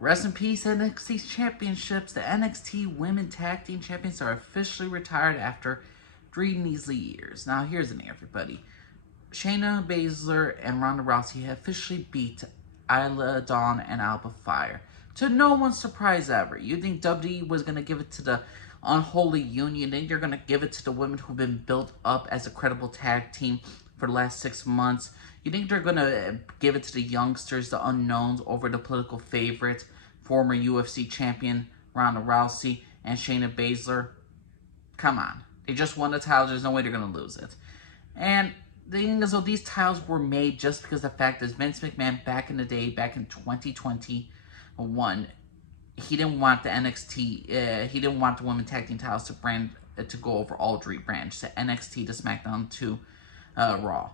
Rest in peace, NXT Championships. The NXT Women Tag Team Champions are officially retired after 3 measly years. Now, here's the thing, everybody. Shayna Baszler and Ronda Rousey have officially beat Isla Dawn and Alba Fire. To no one's surprise ever. You think WWE was going to give it to the unholy union? You think they're going to give it to the women who've been built up as a credible tag team for the last 6 months? You think they're going to give it to the youngsters, the unknowns, over the political favorites, former UFC champion Ronda Rousey and Shayna Baszler? Come on. They just won the title. There's no way they're going to lose it. And the thing is, though, these titles were made just because of the fact that Vince McMahon back in the day, back in 2021, he didn't want the NXT, he didn't want the women tag team titles to go over all 3 brands, to NXT, to SmackDown, to Raw.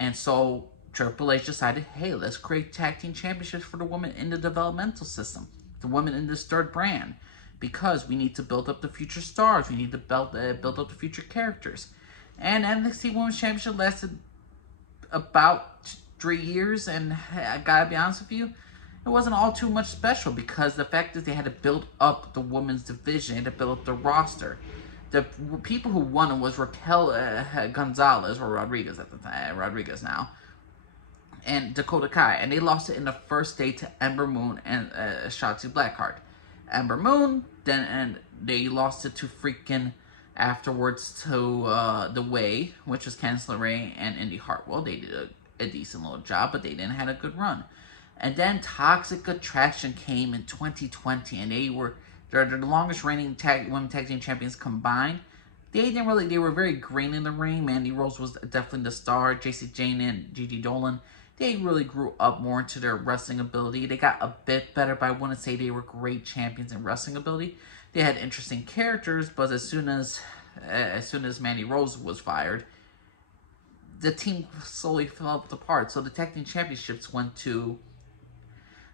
And so Triple H decided, hey, let's create tag team championships for the women in the developmental system, the women in this 3rd brand, because we need to build up the future stars, we need to build up the future characters. And NXT Women's Championship lasted about 3 years, and I gotta be honest with you, it wasn't all too much special, because the fact is they had to build up the women's division, they had to build up the roster. The people who won it was Raquel Gonzalez, or Rodriguez at the time, Rodriguez now, and Dakota Kai, and they lost it in the first day to Ember Moon and Shotzi Blackheart. Ember Moon, and they lost it to freaking afterwards to The Way, which was Candice LeRae and Indy Hartwell. They did a decent little job, but they didn't have a good run. And then Toxic Attraction came in 2020, and they're the longest reigning women tag team champions combined. They were very green in the ring. Mandy Rose was definitely the star. Jacy Jayne and Gigi Dolan, they really grew up more into their wrestling ability. They got a bit better, but I wouldn't say they were great champions in wrestling ability. They had interesting characters, but as soon as Mandy Rose was fired, the team slowly fell apart. So the tag team championships went to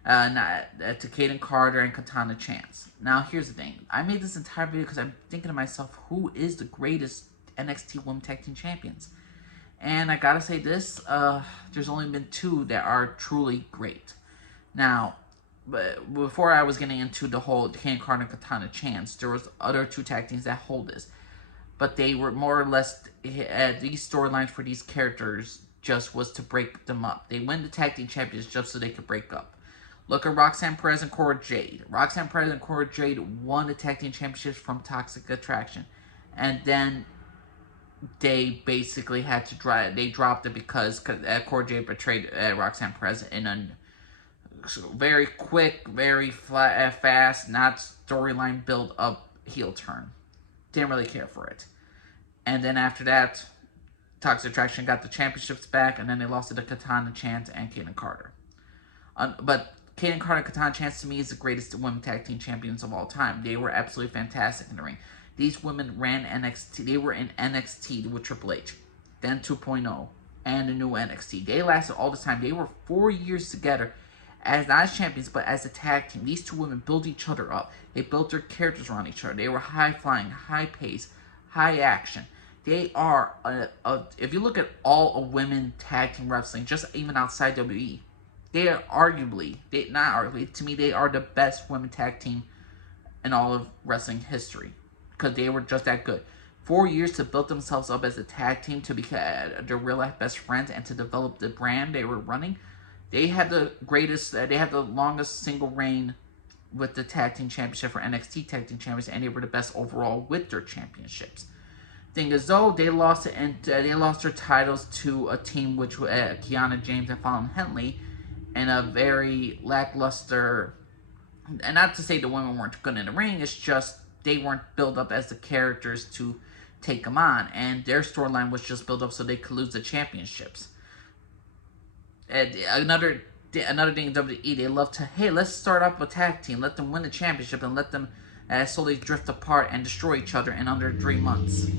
Kaden Carter and Katana Chance. Now, here's the thing. I made this entire video because I'm thinking to myself, who is the greatest NXT Women Tag Team Champions? And I gotta say this, there's only been 2 that are truly great. Now, but before I was getting into the whole Kaden Carter and Katana Chance, there was other 2 tag teams that hold this. But they were more or less, these storylines for these characters just was to break them up. They win the tag team champions just so they could break up. Look at Roxanne Perez and Cora Jade. Roxanne Perez and Cora Jade won the tag team championships from Toxic Attraction. And then they basically had to they dropped it because Cora Jade betrayed Roxanne Perez in a very quick, very fast, not storyline build up heel turn. Didn't really care for it. And then after that, Toxic Attraction got the championships back, and then they lost it to Katana Chance and Kaden Carter. But Kaden Carter and Katana Chance, to me, is the greatest women tag team champions of all time. They were absolutely fantastic in the ring. These women ran NXT. They were in NXT with Triple H, then 2.0, and the new NXT. They lasted all the time. They were 4 years together, as not as champions, but as a tag team. These 2 women built each other up. They built their characters around each other. They were high-flying, high-pace, high-action. They are, if you look at all of women tag team wrestling, just even outside WWE, they are to me, they are the best women tag team in all of wrestling history. Because they were just that good. 4 years to build themselves up as a tag team, to become their real-life best friends, and to develop the brand they were running. They had the longest single reign with the tag team championship for NXT tag team champions, and they were the best overall with their championships. Thing is, though, they lost it, and they lost their titles to a team which Kiana James and Fallon Henley, in a very lackluster. And not to say the women weren't good in the ring, it's just they weren't built up as the characters to take them on, and their storyline was just built up so they could lose the championships. And another thing in WWE, they love to, hey, let's start up a tag team, let them win the championship, and let them slowly drift apart and destroy each other in under 3 months.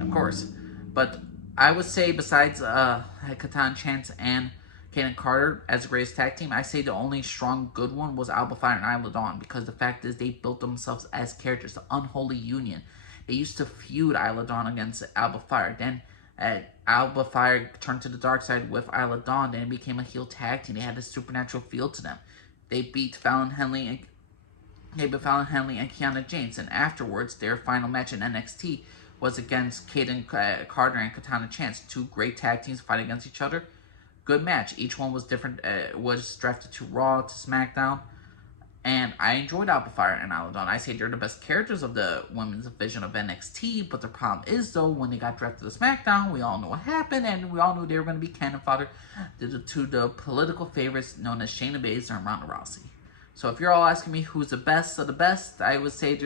Of course. But I would say, besides Katana Chance and Kaden Carter as the greatest tag team, I say the only strong good one was Alba Fire and Isla Dawn, because the fact is they built themselves as characters, the unholy union. They used to feud Isla Dawn against Alba Fire. Then Alba Fire turned to the dark side with Isla Dawn, then it became a heel tag team. They had a supernatural feel to them. They beat Fallon Henley and Kiana James, and afterwards, their final match in NXT was against Kaden Carter and Katana Chance, two great tag teams fighting against each other. Good match. Each one was different. Was drafted to Raw, to SmackDown, and I enjoyed Alba Fire and Isla Dawn. I say they're the best characters of the women's division of NXT, but the problem is, though, when they got drafted to SmackDown, we all know what happened, and we all knew they were going to be cannon fodder to the political favorites known as Shayna Baszler and Ronda Rousey. So if you're all asking me who's the best of the best, I would say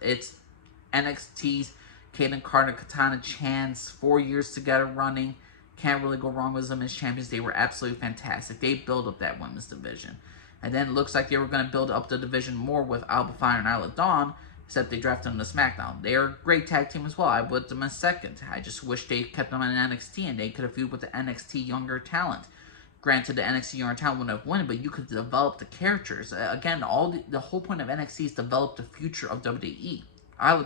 it's NXT's Kaden Carter, Katana Chance, 4 years together running. Can't really go wrong with them as champions. They were absolutely fantastic. They built up that women's division. And then it looks like they were going to build up the division more with Alba Fire and Isla Dawn, except they drafted them to SmackDown. They are a great tag team as well. I put them in second. I just wish they kept them in NXT and they could have feuded with the NXT younger talent. Granted, the NXT younger talent wouldn't have won, but you could develop the characters. Again, the whole point of NXT is develop the future of WWE. Isla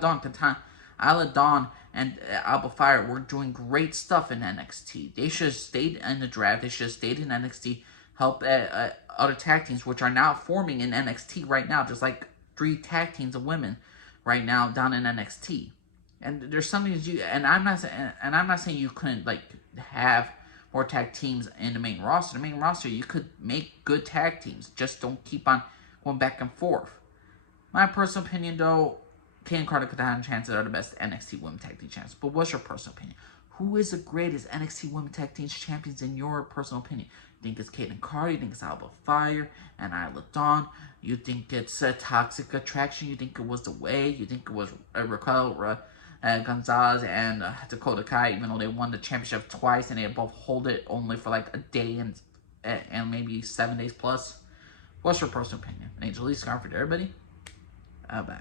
Dawn and Alba Fire were doing great stuff in NXT. They should have stayed in the draft. They should have stayed in NXT, help other tag teams, which are now forming in NXT right now, just like 3 tag teams of women right now down in NXT. And there's something that I'm not saying you couldn't like have more tag teams in the main roster. The main roster, you could make good tag teams. Just don't keep on going back and forth. My personal opinion, though, Kaden Carter, Katana Chance are the best NXT Women Tag Team Champions. But what's your personal opinion? Who is the greatest NXT Women Tag Team Champions in your personal opinion? You think it's Kaden Carter? You think it's Alba Fire and Isla Dawn? You think it's Toxic Attraction? You think it was The Way? You think it was Raquel Gonzalez and Dakota Kai, even though they won the championship twice and they both hold it only for like a day and maybe 7 days plus? What's your personal opinion? Angel Lee, Scarford, everybody? Bye.